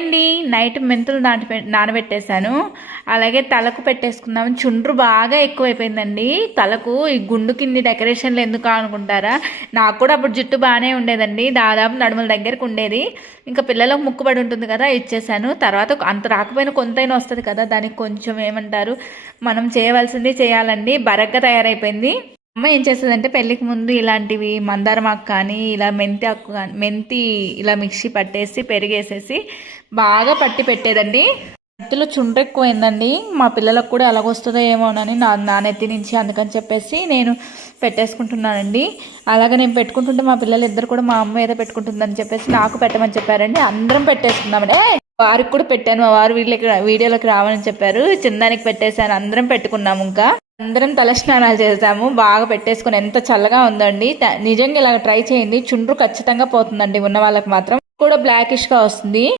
అండి నైట్ మెంతులు నానబెట్టేశాను. అలాగే తలకు పెట్టేసుకుందాం. చుండ్రు బాగా ఎక్కువైపోయిందండి తలకు. ఈ గుండు కింది డెకరేషన్లు ఎందుకు అనుకుంటారా, నాకు కూడా అప్పుడు జుట్టు బాగానే ఉండేదండి, దాదాపు నడుముల దగ్గరకు ఉండేది. ఇంకా పిల్లలకు ముక్కుబడి ఉంటుంది కదా, ఇచ్చేసాను. తర్వాత అంత రాకపోయినా కొంతైనా వస్తుంది కదా, దానికి కొంచెం ఏమంటారు, మనం చేయవలసింది చేయాలండి. బరగ్గా తయారైపోయింది. అమ్మ ఏం చేస్తుందంటే పెళ్ళికి ముందు ఇలాంటివి మందారం ఆకు కానీ ఇలా మెంతి ఆకు కానీ మెంతి ఇలా మిక్సీ పట్టేసి పెరిగేసేసి బాగా పట్టి పెట్టేదండి. నెత్తిలో చుండ్రు ఎక్కువైందండి. మా పిల్లలకు కూడా ఎలాగొస్తుందో ఏమోనని నా నెత్తి నుంచి, అందుకని చెప్పేసి నేను పెట్టేసుకుంటున్నానండి. అలాగే నేను పెట్టుకుంటుంటే మా పిల్లలు ఇద్దరు కూడా మా అమ్మ ఏదో పెట్టుకుంటుందని చెప్పేసి నాకు పెట్టమని చెప్పారండి. అందరం పెట్టేసుకున్నామండి. వారికి కూడా పెట్టాను, మా వారు వీడియోలోకి రావాలని చెప్పారు. చిన్నదానికి పెట్టేశాను, అందరం పెట్టుకున్నాము. ఇంకా అందరం తలస్నానాలు చేసాము, బాగా పెట్టేసుకుని. ఎంత చల్లగా ఉందండి. నిజంగా ఇలాగ ట్రై చేయండి, చుండ్రు ఖచ్చితంగా పోతుందండి. ఉన్న వాళ్ళకి మాత్రం కూడా బ్లాకిష్గా వస్తుంది.